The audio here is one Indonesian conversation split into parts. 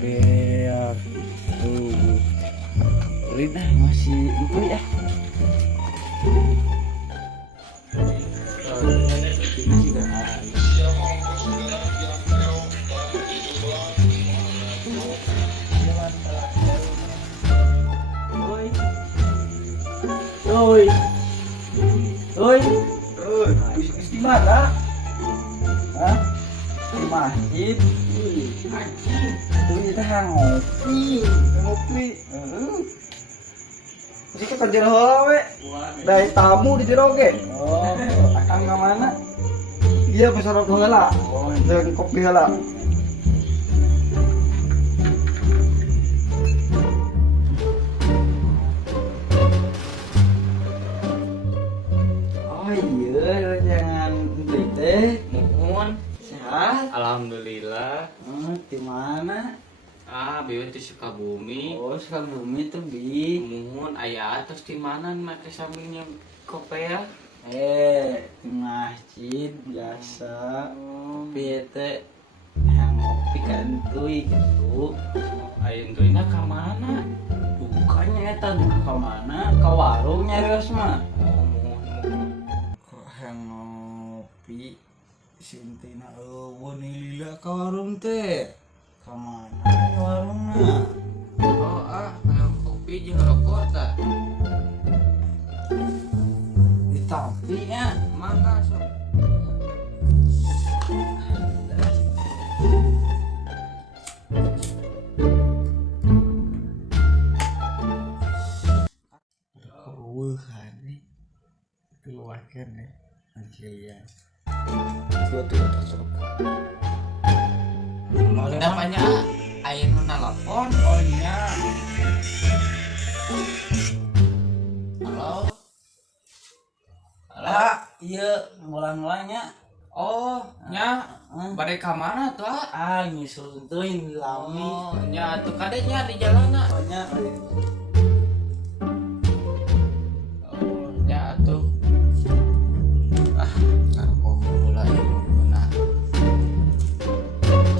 beak. Rina masih empuk ya. Oi, oi, di mana? Hah? Di masjid. Itu kita ngopi, ngopi. Jadi kita kerja we. Dari tamu di jero ge. Oh, akang ke mana? Iya pesan rokok heula. Oh, jeung kopi heula. Oh iya, jangan beli teh. Mohon. Sehat? Alhamdulillah. Di mana? Bieu di Sukabumi. Oh, Sukabumi tuh bi. Mohon aya atas di mana make sampingnya kopea. Di masjid biasa. Pieu teh yang ngopi kan teuy gitu. Ayeuna teuina ka mana? Bukannya eta ka mana? Ka warung nyarios mah. Mohon. Kok yang ngopi sintina eueuh lila ka warung teh. Ka mana warungna? Yang kopi jeung rokok tah. Di tampinya. Mangga sok. Keueuhan nih. Keluarkan nih. Anjir. Tuh sok. Dapanya ayeuna nelpon. Oh iya. Halo. Lah, iya ngulang-ngulangnya. Oh, nya bade ka mana tuh? Nyusul teuing lami. Oh, nya atuh kadenya di jalanna. Soalnya Oh, nya atuh. Ngarokok heula ieu beunang.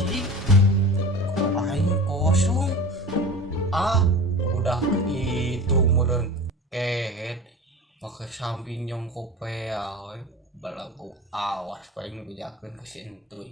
Cik, kok aing kosong? Udah itu meureun kehet make samping nyong kopea we. Balagu awas paling bejakeun ke si entuy.